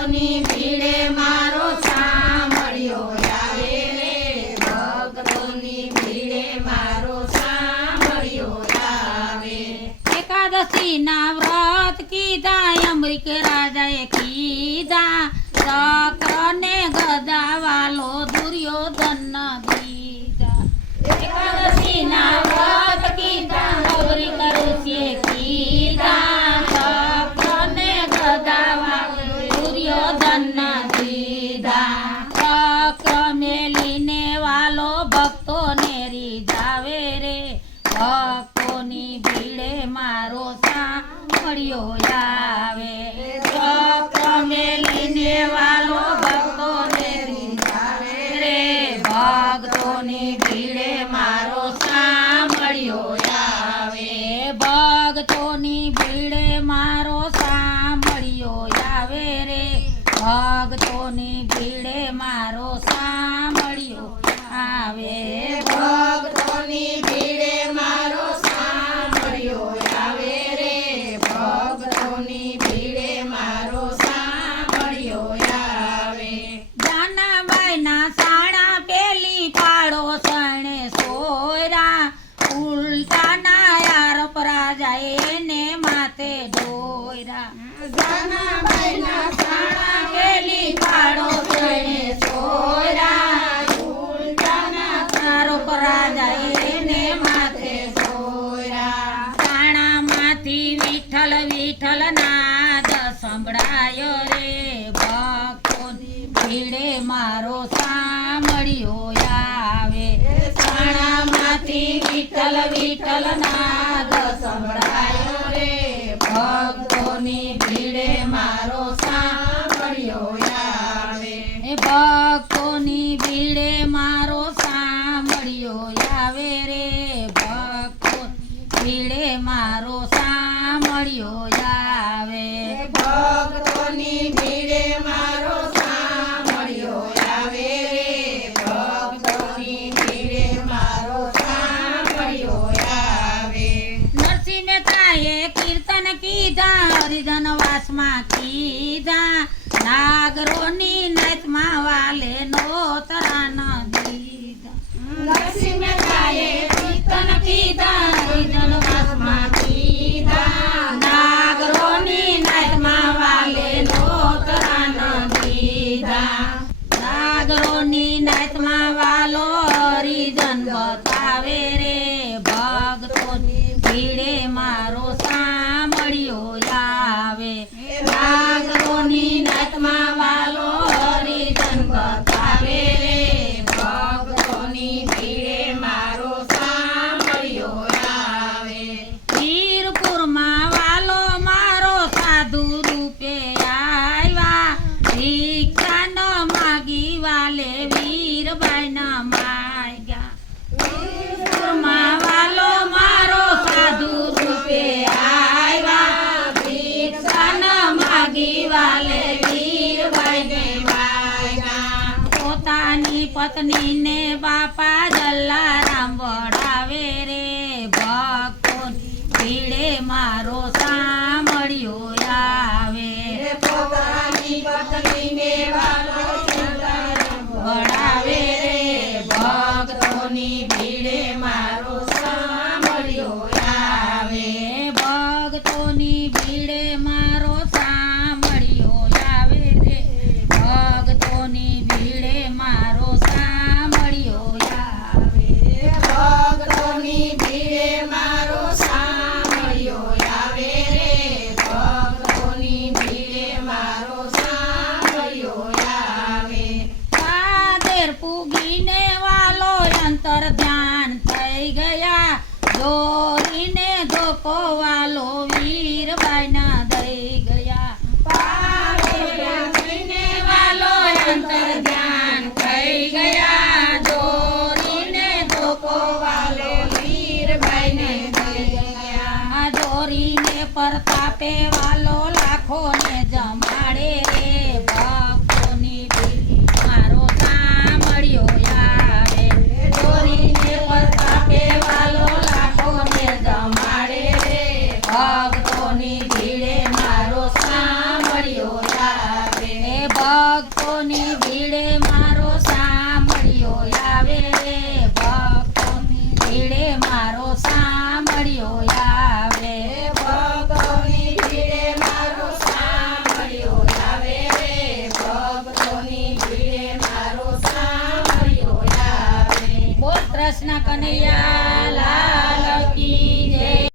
ભક્તોની ભીડે મારો સાંભળ્યો આવે રે ભક્તોની ભીડે મારો સાંભળ્યો આવે એકાદશી ના વ્રત કીધા અમરીક રાજાએ કીધા ચક્ર ને ગદા વાલો દુર્યોધન દીધા એકાદશી ના વ્રત કીધા અમરીક ઋષિએ કીધા ચક્ર ને ગદા વાલો દુર્યોધન દીધા ચક્ર મેલીને વાલો ભક્તો ને રીઝાવે રે ભક્તોની ભીડે મારો સાંભળ્યો આવે ચક્ર મેલીને વાલો ભક્તોને રીઝાવે રે ભક્તોની ભીડે મારો સાંભળ્યો આવે ભક્તોની ભીડે મારો સાંભળ્યો આવે રે ભક્તોની ભીડે મારો સાંભળ્યો આવે ભક્તોની ભીડે મારો સાંભળ્યો આવે રે ભક્તોની ભીડે મારો સાંભળ્યો આવે જાનાબાઈના સાણા પેલી પાડો સણે સોયરા ઉલટાના યાર પરાજાએ એને માથે ઢોયરા જાનાબાઈના સાણા પેલી પાડો સણે સોયરા ઉલટાના યાર પરાજાએ એને માથે સોયરા સાણામાંથી વિઠ્ઠલ વિઠ્ઠલ નાદ સંભળાયો રે ભક્તોની ભીડે મારો સાંભળ્યો આવે સાણામાંથી વિઠ્ઠલ વિઠ્ઠલ નાદ સંભળાયો રે ભક્તોની ભીડે મારો સાંભળ્યો આવે ભક્તોની ભીડે મારો સાંભળ્યો આવે રે ભક્તોની ભીડે મારો સાંભળ્યો આવે ભક્તોની ભીડે મારો સાંભળ્યો આવે રે ભક્તોની ભીડે મારો સાંભળ્યો આવે નરસિંહ મહેતાએ કીર્તન કીધા હરિજન વાસમાં કીધા નાગરોની નાચમાં વાલે નોતરા ન દીધા નરસિંહ મહેતાએ કીર્તન કીધા હરિજન વાસમાં કીધા નાગરોની નાચમાં વાલે નોતરા ન દીધા નાગરોની નાચમાં વાલો હરિજન બતાવે રે ભક્તોની ભીડે મારો સાંભળ્યો આવે નાગરોની નાચમાં વાલો હરિજન બતાવે રે ભક્તોની ભીડે મારો સાંભળ્યો આવે વીરપુરમાં વાલો મારો સાધુ રૂપે આવ્યા ભિક્ષા ન માગી વાલે વીરબાઈ ન માગ્યા વીરપુરમાં વાલો મારો સાધુ રૂપે આવ્યા ભિક્ષા ન માગી વાલે વીરબાઈ ને માગ્યા પોતાની પત્નીને બાપા જલારામ વડાવે રે ભક્તોની ભીડે મારો સાંભળ્યો આવે પોતાની પત્નીને વાલો વડાવે રે ભક્તોની ભીડે મારો સાંભળ્યો આવે ભક્તોની ભીડે મારો સાંભળ્યો આવે રે ભક્તોની ભીડે મારો સાંભળ્યો આવે ભક્તોની ભીડે મારો સાંભળ્યો આવે રે ભક્તોની ભીડે મારો સાંભળ્યો આવે પાદર પૂગીને વાલો અંતર ધ્યાન થઈ ગયા દોરીને ધોકો વાલો વીરબાઈ ના દઈ ગયા પાદર વાલો અંતર ધ્યાન થઈ ગયા દોરીને ધોકો વાલો વીરબાઈ ને દઈ ગયા દોરીને પરતાપે વાલો લાખોને જમાડે રે ભક્તોની ભીડ મારો સાંભળ્યો આવે દોરીને પરતાપે વાલો લાખોને જમાડે રે ભક્તોની ભીડે મારો સાંભળ્યો આવે ભક્તોની ભીડે મારો સાંભળ્યો આવે રે ભક્તોની ભીડે મારો સાંભળ્યો આવે ભક્તોની ભીડે મારો સાંભળ્યો આવે રે ભક્તોની ભીડે મારો સાંભળ્યો આવે બોલ કૃષ્ણ કનૈયા લાલ